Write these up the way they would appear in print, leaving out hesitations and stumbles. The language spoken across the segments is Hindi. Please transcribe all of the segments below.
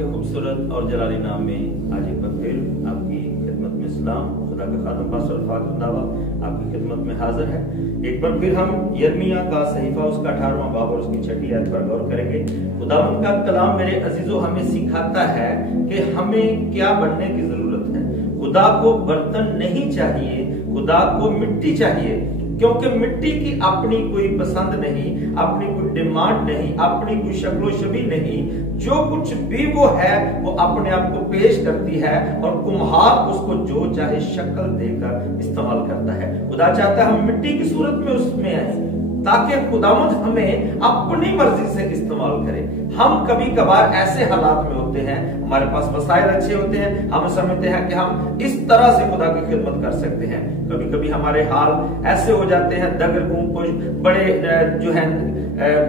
के खूबसूरत और जलाली नाम में आज एक बार फिर आपकी खिदमत में सलाम। खुदा का खादम पास्टर फातिल दावा आपकी खिदमत में हाजिर है। एक बार फिर हम यिर्मयाह का सहीफा उसका 18वां बाब और उसकी 6ठी आयत पर गौर करेंगे। खुदावंद का कलाम मेरे अजीजों हमें सिखाता है कि हमें क्या बनने की जरूरत है। खुदा को बर्तन नहीं चाहिए, खुदा को मिट्टी चाहिए, क्योंकि मिट्टी की अपनी कोई पसंद नहीं, अपनी कोई डिमांड नहीं, अपनी कोई शक्लो छवि नहीं। जो कुछ भी वो है वो अपने आप को पेश करती है और कुम्हार उसको जो चाहे शक्ल देकर इस्तेमाल करता है। खुदा चाहता है हम मिट्टी की सूरत में उसमें आए ताकि खुदावंद हमें अपनी मर्जी से इस्तेमाल करे। हम कभी कभार ऐसे हालात में होते हैं, हमारे पास वसाइल अच्छे होते हैं, हम समझते हैं कि हम इस तरह से खुदा की खिदमत कर सकते हैं। कभी कभी हमारे हाल ऐसे हो जाते हैं, दगर गुम बड़े जो है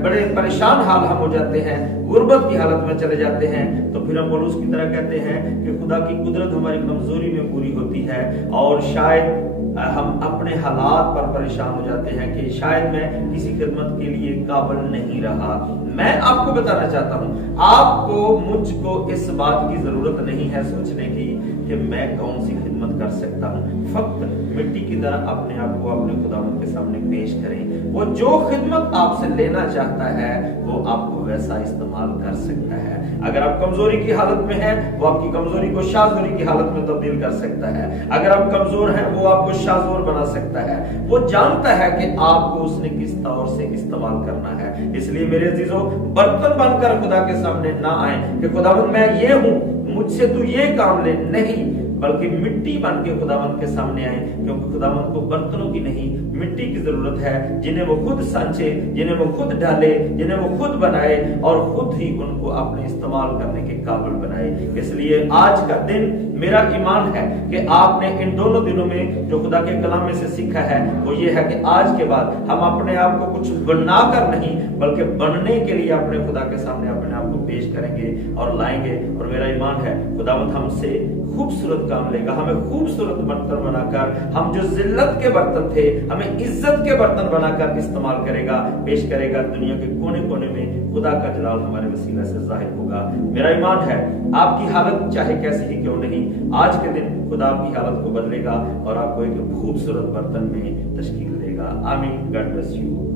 बड़े परेशान हाल हम हो जाते हैं, गुर्बत की हालत में चले जाते हैं। तो फिर हम पौलुस की तरह कहते हैं कि खुदा की कुदरत हमारी कमजोरी में पूरी होती है और शायद हम अपने हालात पर परेशान हो जाते हैं कि शायद मैं किसी खिदमत के लिए काबिल नहीं रहा। मैं आपको बताना चाहता हूं, आपको मुझको इस बात की जरूरत नहीं है सोचने की कि मैं कौन सी खिदमत कर सकता हूं। फक्त मिट्टी की तरह अपने आप को अपने खुदावंद के सामने पेश करें। वो जो खिदमत आपसे लेना चाहता है वो आपको वैसा इस्तेमाल कर सकता है। अगर आप कमजोरी की हालत में हैं, वो आपकी कमजोरी को शाजोरी की हालत में तब्दील कर सकता है। अगर आप कमजोर हैं, वो आपको शाजोर बना सकता है। वो जानता है कि आपको उसने किस तौर से इस्तेमाल करना है। इसलिए मेरे अजीजों, बर्तन बनकर खुदा के सामने ना आए कि खुदावंद मैं ये हूं, मुझसे तू ये काम ले, नहीं, बल्कि मिट्टी बन के खुदावंद के सामने आए, क्योंकि खुदावंद को बर्तनों की नहीं मिट्टी की जरूरत है, जिन्हें वो खुद सांचे, जिन्हें वो खुद डाले, जिन्हें वो खुद बनाए और खुद ही उनको अपने इस्तेमाल करने के काबिल बनाए। इसलिए आज का दिन मेरा ईमान है कि आपने इन दोनों दिनों में जो खुदा के कलाम में से सीखा है वो ये है कि आज के बाद हम अपने आप को कुछ बनाकर नहीं बल्कि बनने के लिए अपने खुदा के सामने अपने आप को पेश करेंगे और लाएंगे। और मेरा ईमान है खुदावंद हमसे खूबसूरत काम लेगा, हमें खूबसूरत बर्तन बनाकर, हम जो जिल्लत के बर्तन थे हमें इज्जत के बर्तन बनाकर इस्तेमाल करेगा, पेश करेगा। दुनिया के कोने कोने में खुदा का जलाल हमारे वसीला से जाहिर होगा। मेरा ईमान है आपकी हालत चाहे कैसी ही क्यों नहीं, आज के दिन खुदा आपकी हालत को बदलेगा और आपको एक खूबसूरत बर्तन में तश्कील देगा। आमीन। God bless you.